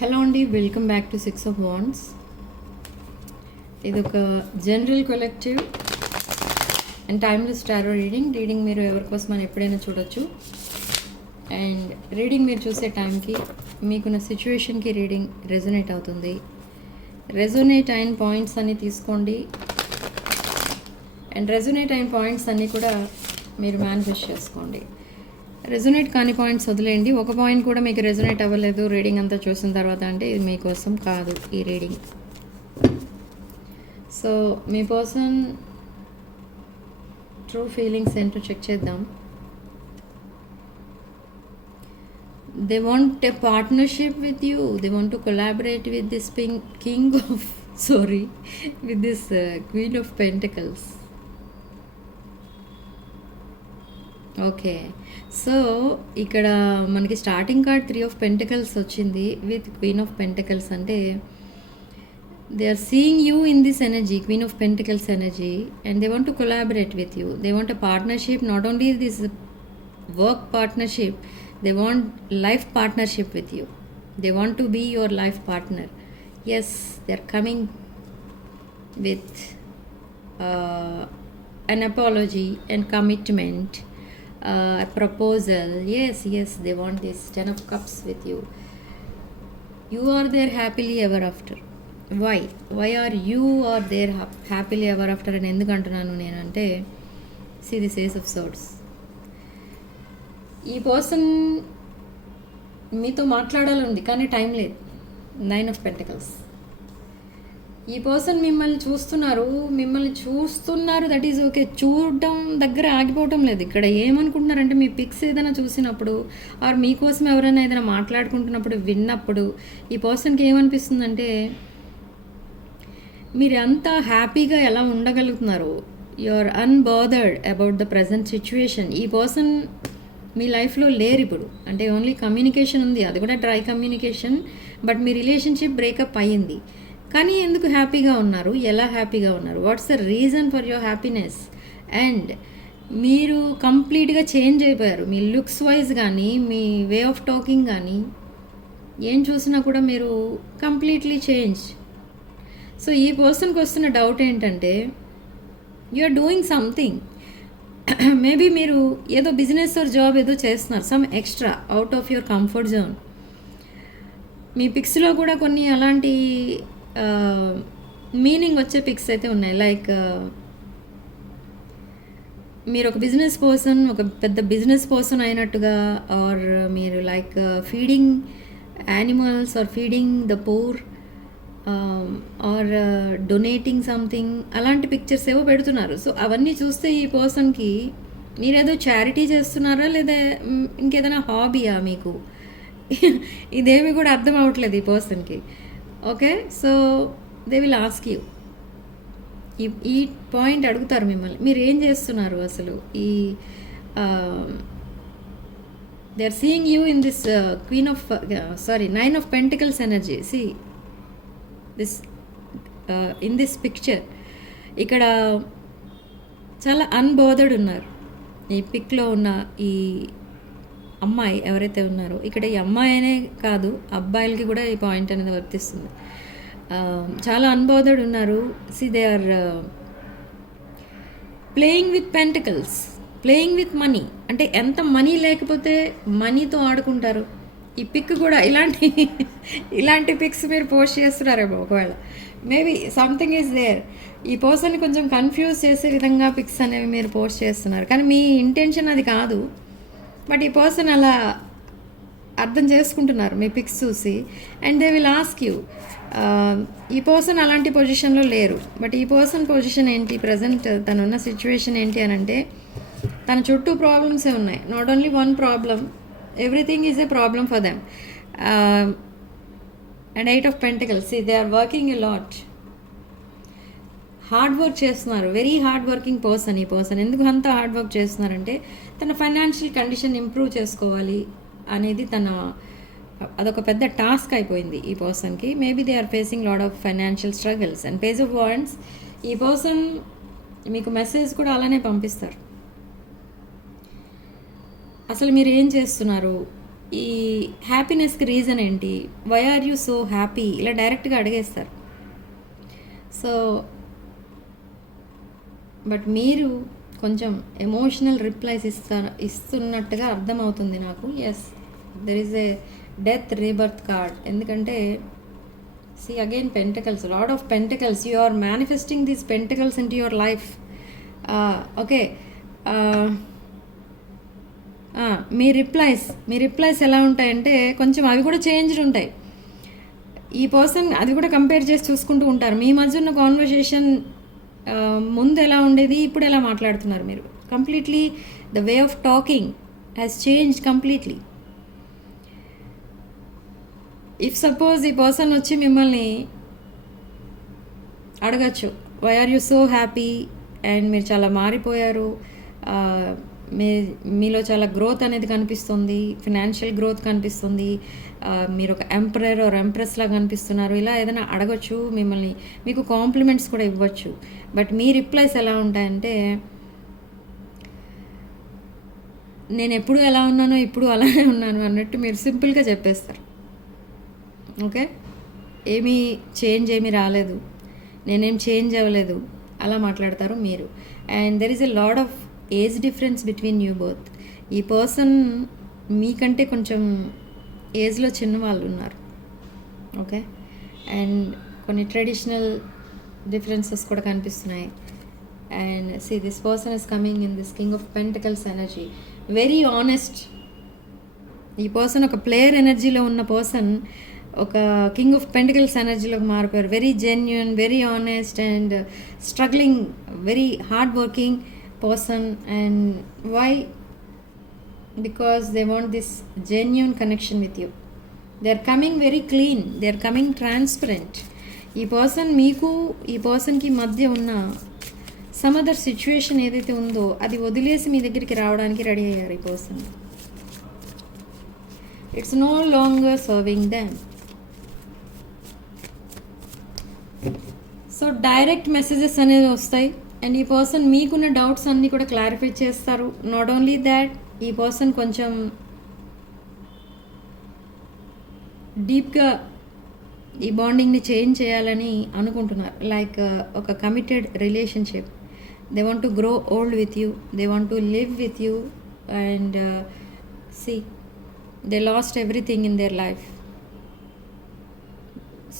Hello అండి, welcome back to 6 of Wands. ఇది ఒక general collective and timeless tarot reading మీరు ఎవరికోసం అని ఎప్పుడైనా చూడొచ్చు. అండ్ రీడింగ్ మీరు చూసే టైంకి మీకున్న సిచ్యువేషన్కి రీడింగ్ రెజొనేట్ అవుతుంది. రెజొనేట్ అయిన పాయింట్స్ అన్నీ తీసుకోండి అండ్ రెజొనేట్ అయిన పాయింట్స్ అన్నీ కూడా మీరు మేనిఫెస్ట్ చేసుకోండి. రెజొనేట్ కాని పాయింట్స్ వదిలేయండి. ఒక పాయింట్ కూడా మీకు రెజొనేట్ అవ్వలేదు రీడింగ్ అంతా చూసిన తర్వాత అంటే ఇది మీకోసం కాదు ఈ రీడింగ్. సో మీ పర్సన్ ట్రూ ఫీలింగ్స్ ఏంటో చెక్ చేద్దాం. They want a partnership with you. They want to collaborate with this with this Queen of Pentacles. Okay, so ఇక్కడ మనకి స్టార్టింగ్ కార్డ్ 3 of Pentacles వచ్చింది విత్ Queen of Pentacles. అంటే they are seeing you in this energy, Queen of Pentacles energy, and they want to collaborate with you. They want a partnership, not only this work partnership, they want life partnership with you. They want to be your life partner. Yes, they're coming with an apology and commitment, a proposal. Yes, they want this 10 of Cups with you. You are there happily ever after. Why are you are there happily ever after అని ఎందుకు అంటున్నాను నేనంటే, see this Ace of Swords. ఈ person మీతో మాట్లాడాలండి కానీ time లేదు. 9 of Pentacles. ఈ person మిమ్మల్ని చూస్తున్నారు, దట్ ఈజ్ ఓకే. చూడడం దగ్గర ఆగిపోవటం లేదు. ఇక్కడ ఏమనుకుంటున్నారంటే, మీ పిక్స్ ఏదైనా చూసినప్పుడు ఆర్ మీకోసం ఎవరైనా ఏదైనా మాట్లాడుకుంటున్నప్పుడు విన్నప్పుడు ఈ పర్సన్కి ఏమనిపిస్తుందంటే, మీరు అంత హ్యాపీగా ఎలా ఉండగలుగుతున్నారు. You are unbothered about the present situation. ఈ పర్సన్ మీ లైఫ్లో లేరు ఇప్పుడు. అంటే ఓన్లీ కమ్యూనికేషన్ ఉంది, అది కూడా డ్రై కమ్యూనికేషన్. బట్ మీ రిలేషన్షిప్ బ్రేకప్ అయ్యింది. కానీ ఎందుకు హ్యాపీగా ఉన్నారు, ఎలా హ్యాపీగా ఉన్నారు, what's the reason for your happiness. And మీరు కంప్లీట్గా చేంజ్ అయిపోయారు. మీ లుక్స్ వైజ్ కానీ, మీ వే ఆఫ్ టాకింగ్ కానీ, ఏం చూసినా కూడా మీరు కంప్లీట్లీ చేంజ్. సో ఈ పర్సన్కి వస్తున్న డౌట్ ఏంటంటే, you are doing something. Maybe మీరు ఏదో బిజినెస్ ఆర్ జాబ్ ఏదో చేస్తున్నారు, some extra out of your comfort zone. మీ పిక్స్లో కూడా కొన్ని అలాంటి మీనింగ్ వచ్చే పిక్స్ అయితే ఉన్నాయి. లైక్ మీరు ఒక బిజినెస్ పర్సన్, ఒక పెద్ద బిజినెస్ పర్సన్ అయినట్టుగా, ఆర్ మీరు like feeding animals or feeding the poor or donating something, అలాంటి పిక్చర్స్ ఏవో పెడుతున్నారు. సో అవన్నీ చూస్తే ఈ పర్సన్కి మీరేదో చారిటీ చేస్తున్నారా లేదా ఇంకేదైనా హాబీయా మీకు, ఇదేమి కూడా అర్థం అవ్వట్లేదు ఈ పర్సన్కి. Okay, so they will ask you, ఈ పాయింట్ అడుగుతారు మిమ్మల్ని, మీరు ఏం చేస్తున్నారు అసలు. ఈ they are seeing you in this Nine of Pentacles energy. See in this picture ఇక్కడ చాలా అన్బోదర్డ్ ఉన్నారు. ఈ పిక్లో ఉన్న ఈ అమ్మాయి ఎవరైతే ఉన్నారో, ఇక్కడ ఈ అమ్మాయి అనే కాదు, అబ్బాయిలకి కూడా ఈ పాయింట్ అనేది వర్తిస్తుంది. చాలా అన్బోదర్డ్ ఉన్నారు. See they are playing with pentacles, playing with money. అంటే ఎంత మనీ లేకపోతే మనీతో ఆడుకుంటారు. ఈ పిక్ కూడా ఇలాంటి పిక్స్ మీరు పోస్ట్ చేస్తున్నారేమో ఒకవేళ. Maybe something is there. ఈ పర్సన్ని కొంచెం కన్ఫ్యూజ్ చేసే విధంగా పిక్స్ అనేవి మీరు పోస్ట్ చేస్తున్నారు, కానీ మీ ఇంటెన్షన్ అది కాదు. బట్ ఈ పర్సన్ అలా అర్థం చేసుకుంటున్నారు మీ పిక్స్ చూసి. And they will ask you. ఈ పర్సన్ అలాంటి పొజిషన్లో లేరు. బట్ ఈ పర్సన్ పొజిషన్ ఏంటి, ప్రజెంట్ తనున్న సిచ్యువేషన్ ఏంటి అని అంటే, తన చుట్టూ ప్రాబ్లమ్సే ఉన్నాయి. Not only one problem, everything is a problem for them. And 8 of Pentacles. See, they are working a lot. Hard work చేస్తున్నారు. వెరీ హార్డ్ వర్కింగ్ పర్సన్ ఈ పర్సన్. ఎందుకు అంత హార్డ్ వర్క్ చేస్తున్నారంటే, తన ఫైనాన్షియల్ కండిషన్ ఇంప్రూవ్ చేసుకోవాలి అనేది అదొక పెద్ద టాస్క్ అయిపోయింది ఈ పర్సన్కి. Maybe they are facing lot of financial struggles. And page of wands, ఈ పర్సన్ మీకు మెసేజ్ కూడా అలానే పంపిస్తారు. అసలు మీరు ఏం చేస్తున్నారు, ఈ హ్యాపీనెస్కి రీజన్ ఏంటి, why are you so happy, ఇలా డైరెక్ట్గా అడిగేస్తారు. సో బట్ మీరు కొంచెం ఎమోషనల్ రిప్లైస్ ఇస్తున్నట్టుగా అర్థమవుతుంది నాకు. Yes, there is a death rebirth card. ఎందుకంటే see again pentacles, lord of pentacles, you are manifesting these pentacles into your life. Okay, మీ replies ఎలా ఉంటాయంటే కొంచెం అవి కూడా చేంజ్డ్ ఉంటాయి. ఈ పర్సన్ అది కూడా కంపేర్ చేసి చూసుకుంటూ ఉంటారు. మీ మధ్య ఉన్న కాన్వర్సేషన్ ముందు ఎలా ఉండేది, ఇప్పుడు ఎలా మాట్లాడుతున్నారు మీరు. Completely the way of talking has changed completely. If suppose ఈ పర్సన్ వచ్చి మిమ్మల్ని అడగచ్చు, why are you so happy, and మీరు చాలా మారిపోయారు, మీలో చాలా గ్రోత్ అనేది కనిపిస్తుంది, ఫినాన్షియల్ గ్రోత్ కనిపిస్తుంది, మీరు ఒక ఎంపరర్ ఆర్ ఎంప్రెస్ లాగా కనిపిస్తున్నారు, ఇలా ఏదైనా అడగచ్చు మిమ్మల్ని, మీకు కాంప్లిమెంట్స్ కూడా ఇవ్వచ్చు. బట్ మీ రిప్లైస్ ఎలా ఉంటాయంటే, నేను ఎప్పుడు ఎలా ఉన్నానో ఇప్పుడు అలానే ఉన్నాను అన్నట్టు మీరు సింపుల్గా చెప్పేస్తారు. ఓకే, ఏమీ రాలేదు, నేనేం చేంజ్ అవ్వలేదు, అలా మాట్లాడతారు మీరు. And there is a lot of age difference between you both. ఈ పర్సన్ మీకంటే కొంచెం ఏజ్లో చిన్న వాళ్ళు ఉన్నారు. ఓకే, అండ్ కొన్ని ట్రెడిషనల్ డిఫరెన్సెస్ కూడా కనిపిస్తున్నాయి. And see this person is coming in this king of pentacles energy. Very honest. ఈ పర్సన్ ఒక ప్లేయర్ ఎనర్జీలో ఉన్న పర్సన్ ఒక కింగ్ ఆఫ్ పెంటికల్స్ ఎనర్జీలోకి మారిపోయారు. Very genuine, very honest and struggling, very hard working person. And why? Because they want this genuine connection with you. They are coming very clean, they are coming transparent. ఈ person మీకు ఈ పర్సన్కి మధ్య ఉన్న some other situation ఏదైతే ఉందో అది వదిలేసి మీ దగ్గరికి రావడానికి రెడీ అయ్యారు ఈ person. It's no longer serving them. So direct messages అనేది వస్తాయి. అండ్ ఈ పర్సన్ మీకున్న డౌట్స్ అన్నీ కూడా క్లారిఫై చేస్తారు. నాట్ ఓన్లీ దాట్, ఈ పర్సన్ కొంచెం డీప్గా ఈ బాండింగ్ని చేంజ్ చేయాలని అనుకుంటున్నారు. లైక్ ఒక committed relationship. They want to grow old with you, they want to live with you. And see they lost everything in their life.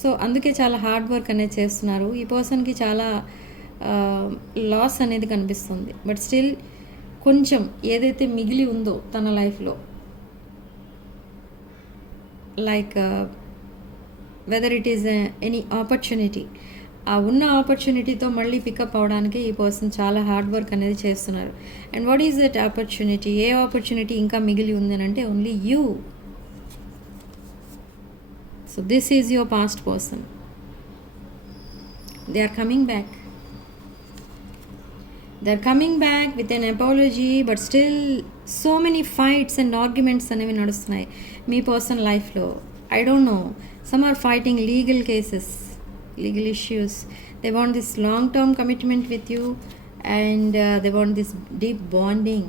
So అందుకే చాలా హార్డ్ వర్క్ అనేది చేస్తున్నారు. ఈ పర్సన్కి చాలా లాస్ అనేది కనిపిస్తుంది. బట్ స్టిల్ కొంచెం ఏదైతే మిగిలి ఉందో తన లైఫ్లో, like whether it is any opportunity, ఆ ఉన్న ఆపర్చునిటీతో మళ్ళీ పికప్ అవడానికి ఈ పర్సన్ చాలా హార్డ్ వర్క్ అనేది చేస్తున్నారు. And what is that opportunity? ఏ ఆపర్చునిటీ ఇంకా మిగిలి ఉంది అని అంటే only you. So this is your past person. They are coming back. They're coming back with an apology, but still so many fights and arguments అనేవి నడుస్తున్నాయి మీ person లైఫ్లో. I don't know, some are fighting legal cases, legal issues. They want this long-term commitment with you and they want this deep bonding.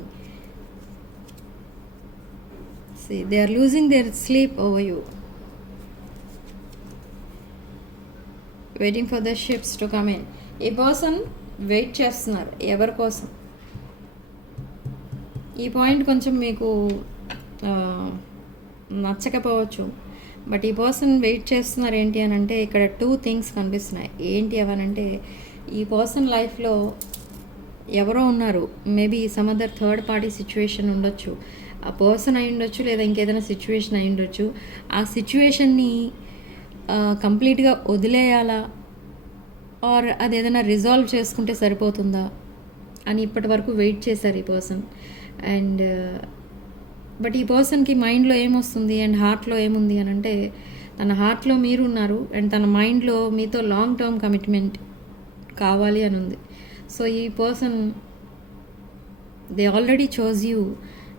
See, they are losing their sleep over you, waiting for the ships to come in. ఈ person wait చేస్తున్నారు ఎవరి కోసం. ఈ point కొంచెం మీకు నచ్చకపోవచ్చు, but ఈ person wait చేస్తున్నారు ఏంటి అని అంటే ఇక్కడ 2 థింగ్స్ కనిపిస్తున్నాయి. ఏంటి అవనంటే, ఈ పర్సన్ లైఫ్లో ఎవరో ఉన్నారు. Maybe some other third party situation ఉండొచ్చు. ఆ పర్సన్ అయి ఉండొచ్చు, లేదా ఇంకేదైనా సిచ్యువేషన్ అయి ఉండొచ్చు. ఆ సిచ్యువేషన్ని కంప్లీట్గా వదిలేయాలా, ఆర్ అది ఏదైనా రిజాల్వ్ చేసుకుంటే సరిపోతుందా అని ఇప్పటి వరకు వెయిట్ చేశారు ఈ పర్సన్. అండ్ బట్ ఈ పర్సన్కి మైండ్లో ఏమొస్తుంది అండ్ హార్ట్లో ఏముంది అని అంటే, తన హార్ట్లో మీరు ఉన్నారు అండ్ తన మైండ్లో మీతో లాంగ్ టర్మ్ కమిట్మెంట్ కావాలి అని ఉంది. సో ఈ person, they already chose you,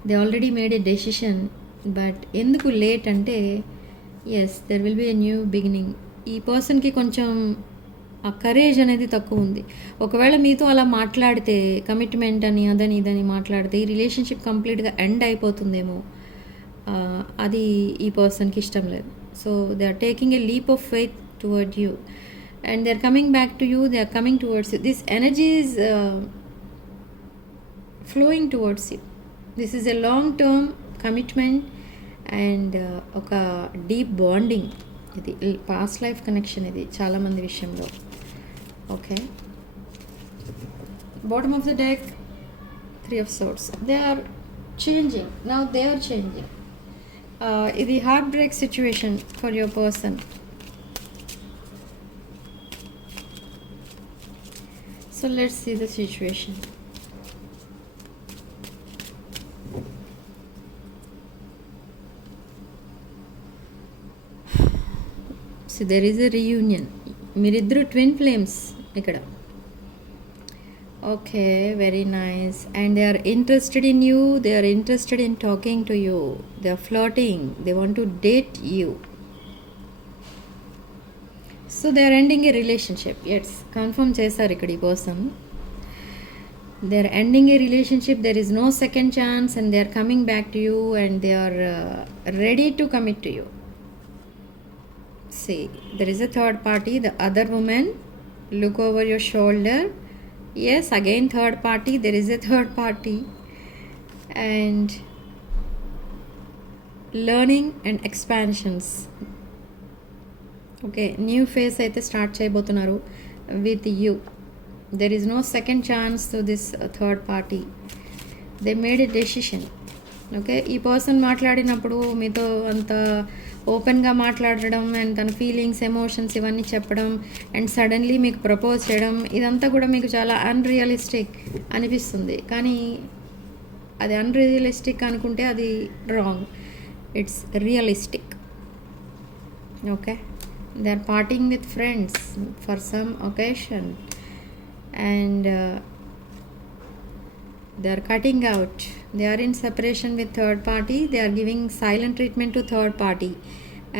they already made a decision. But ఎందుకు లేట్ అంటే, yes, there will be a new beginning. ఈ పర్సన్కి కొంచెం ఆ కరేజ్ అనేది తక్కువ ఉంది. ఒకవేళ మీతో అలా మాట్లాడితే, కమిట్మెంట్ అని అదని ఇదని మాట్లాడితే, ఈ రిలేషన్షిప్ కంప్లీట్గా ఎండ్ అయిపోతుందేమో అది ఈ పర్సన్కి ఇష్టం లేదు. So they are taking a leap of faith toward you and they are coming back to you, they are coming towards you. This energy is flowing towards you. This is a long term commitment and ఒక deep bonding. ఇది past life connection ఇది చాలామంది విషయంలో. Okay, bottom of the deck 3 of Swords. They are changing. Now they are changing. ఇది heartbreak situation for your person. So let's see the situation. So there is a reunion. మీరిద్దరు twin flames ఇక్కడ. Okay, very nice. And they are interested in you, they are interested in talking to you, they are flirting, they want to date you. So they are ending a relationship. Yes, confirm చేశారు ఇక్కడ ఈ person. They are ending a relationship, there is no second chance and they are coming back to you and they are ready to commit to you. See, there is a third party, the other woman. Look over your shoulder. Yes, again third party, there is a third party and learning and expansions. Okay, new phase అయితే start చేయబోతున్నారు with you. There is no second chance to this third party. They made a decision. Okay, ఈ person మాట్లాడినప్పుడు మీతో అంత ఓపెన్గా మాట్లాడడం and తన feelings, emotions ఇవన్నీ చెప్పడం అండ్ సడన్లీ మీకు ప్రపోజ్ చేయడం, ఇదంతా కూడా మీకు చాలా అన్రియలిస్టిక్ అనిపిస్తుంది. కానీ అది అన్రియలిస్టిక్ అనుకుంటే అది wrong, it's realistic. Okay, they are parting with friends for some occasion and they are cutting out, they are in separation with third party, they are giving silent treatment to third party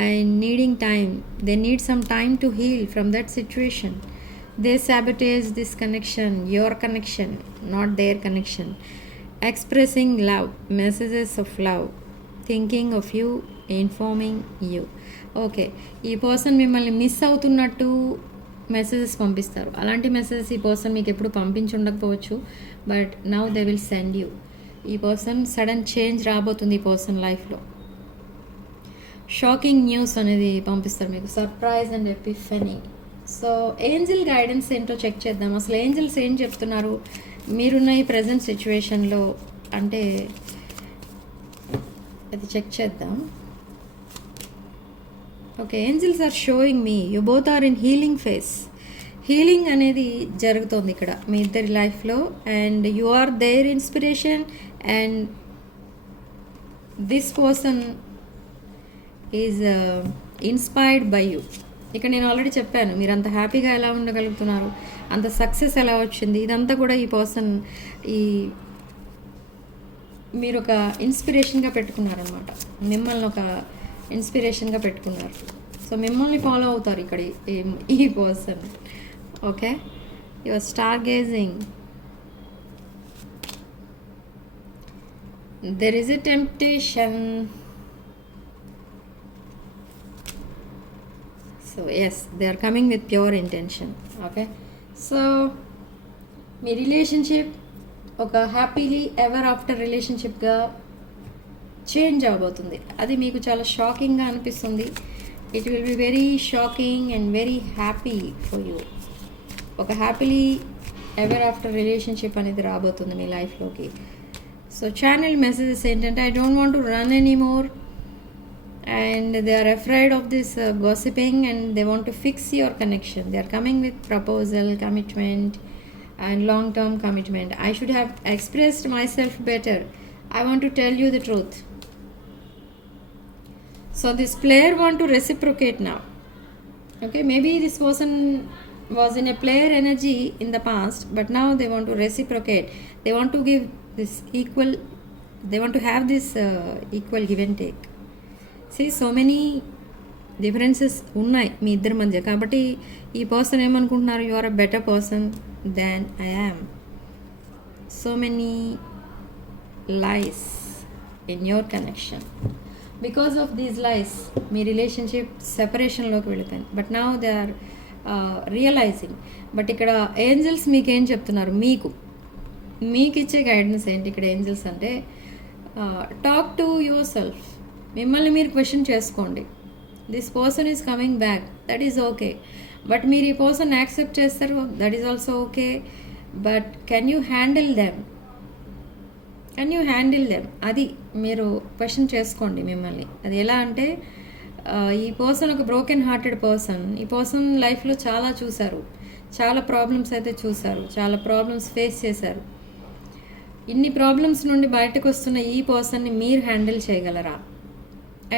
and needing time, they need some time to heal from that situation. They sabotage this connection, your connection, not their connection. Expressing love, messages of love, thinking of you, informing you. Okay, ఈ person మిమ్మల్ని miss అవుతున్నట్టు messages పంపిస్తారు. అలాంటి messages ఈ person మీకు ఎప్పుడు పంపించి ఉండకపోవచ్చు, but now they will send you. ఈ పర్సన్ సడన్ చేంజ్ రాబోతుంది ఈ పర్సన్ లైఫ్లో. షాకింగ్ న్యూస్ అనేది పంపిస్తారు మీకు, surprise and Epiphany. So angel guidance ఏంటో చెక్ చేద్దాం. అసలు ఏంజిల్స్ ఏం చెప్తున్నారు మీరున్న ఈ ప్రజెంట్ సిచ్యువేషన్లో అంటే అది చెక్ చేద్దాం. Okay, angels are showing me you both are in healing phase. Healing అనేది జరుగుతుంది ఇక్కడ మీ ఇద్దరి లైఫ్లో and you are their inspiration and this person is inspired by you. ఇక్కడ నేను ఆల్రెడీ చెప్పాను మీరు అంత హ్యాపీగా ఎలా ఉండగలుగుతున్నారు, అంత సక్సెస్ ఎలా వచ్చింది, ఇదంతా కూడా ఈ పర్సన్ మీరు ఒక ఇన్స్పిరేషన్గా పెట్టుకున్నారనమాట. మిమ్మల్ని ఒక ఇన్స్పిరేషన్గా పెట్టుకున్నారు. సో మిమ్మల్ని ఫాలో అవుతారు ఇక్కడ ఈ person. Okay, your star gazing. There is a temptation. So yes, they are coming with pure intention. Okay, so మీ రిలేషన్షిప్ ఒక హ్యాపీలీ ఎవర్ ఆఫ్టర్ రిలేషన్షిప్గా చేంజ్ అవబోతుంది. అది మీకు చాలా షాకింగ్గా అనిపిస్తుంది. It will be very shocking and very happy for you. ఒక హ్యాపీలీ ఎవర్ ఆఫ్టర్ రిలేషన్షిప్ అనేది రాబోతుంది మీ లైఫ్లోకి. సో ఛానల్ మెసేజెస్ ఏంటంటే I don't want to run any more and they are afraid of this gossiping and they want to fix your connection. They are coming with proposal, commitment and long term commitment. I should have expressed myself better. I want to tell you the truth. So this player want to reciprocate now. Okay, maybe this person was in a player energy in the past, but now they want to reciprocate. They want to give this equal, they want to have this equal give and take. See, so many differences ఉన్నాయి మీ ఇద్దరి మధ్య. కాబట్టి ఈ person ఏమనుకుంటున్నారు, you are a better person than I am. So many lies in your connection. Because of these lies మీ relationship సెపరేషన్లోకి వెళ్ళిపోయింది. But now they are realizing. But ఇక్కడ ఏంజల్స్ మీకేం చెప్తున్నారు, మీకు ఇచ్చే గైడెన్స్ ఏంటి ఇక్కడ ఏంజల్స్ అంటే, టాక్ టు యువర్ సెల్ఫ్. మిమ్మల్ని మీరు క్వశ్చన్ చేసుకోండి. This person is coming back, that is okay. But మీరు ఈ పర్సన్ యాక్సెప్ట్ చేస్తారు, that is also okay. But can you handle them, అది మీరు క్వశ్చన్ చేసుకోండి మిమ్మల్ని. అది ఎలా అంటే, ఈ పర్సన్ ఒక బ్రోకెన్ హార్టెడ్ పర్సన్. ఈ పర్సన్ లైఫ్లో చాలా చూశారు, చాలా ప్రాబ్లమ్స్ అయితే చూశారు, చాలా ప్రాబ్లమ్స్ ఫేస్ చేశారు. ఇన్ని ప్రాబ్లమ్స్ నుండి బయటకు వస్తున్న ఈ పర్సన్ని మీరు హ్యాండిల్ చేయగలరా?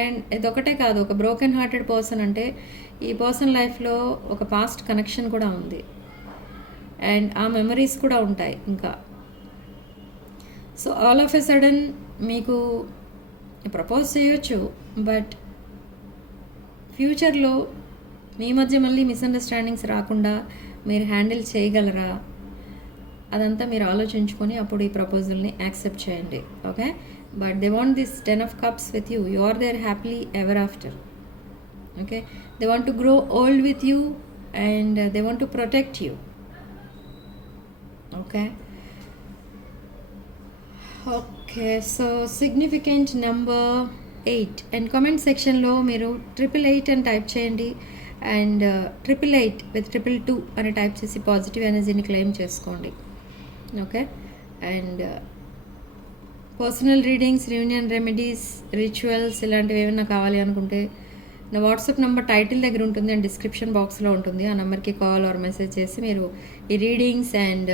అండ్ ఇదొకటే కాదు, ఒక బ్రోకెన్ హార్టెడ్ పర్సన్ అంటే ఈ పర్సన్ లైఫ్లో ఒక పాస్ట్ కనెక్షన్ కూడా ఉంది, అండ్ ఆ మెమరీస్ కూడా ఉంటాయి ఇంకా. So all of a sudden మీకు ప్రపోజ్ చేయొచ్చు, బట్ ఫ్యూచర్లో మీ మధ్య మళ్ళీ మిస్అండర్స్టాండింగ్స్ రాకుండా మీరు హ్యాండిల్ చేయగలరా? అదంతా మీరు ఆలోచించుకొని అప్పుడు ఈ ప్రపోజల్ని యాక్సెప్ట్ చేయండి. Okay, but they want this 10 of cups with you. You are there happily ever after. Okay, they want to grow old with you, and they want to protect you. Okay, so significant number 8, and comment section లో మీరు 888 అని type చేయండి, and 888 with 222 అని type చేసి positive ఎనర్జీని claim చేసుకోండి. Okay, and personal readings, reunion remedies, rituals ఇలాంటివి ఏమైనా కావాలి అనుకుంటే నా వాట్సాప్ నెంబర్ టైటిల్ దగ్గర ఉంటుంది అండ్ డిస్క్రిప్షన్ బాక్స్లో ఉంటుంది. ఆ నెంబర్కి కాల్ ఆర్ మెసేజ్ చేసి మీరు ఈ readings and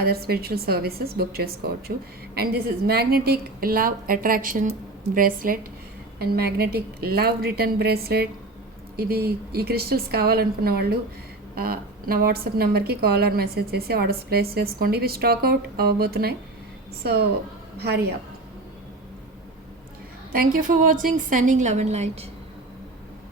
other spiritual services book చేసుకోవచ్చు. And this is magnetic love attraction bracelet and magnetic love return bracelet. ఇవి ఈ క్రిస్టల్స్ కావాలనుకున్న వాళ్ళు నా వాట్సాప్ నెంబర్కి కాల్ ఆర్ మెసేజ్ చేసి ఆర్డర్స్ ప్లేస్ చేసుకోండి. ఇవి స్టాక్ అవుట్ అవ్వబోతున్నాయి, so hurry up. Thank you for watching. Sending love and light.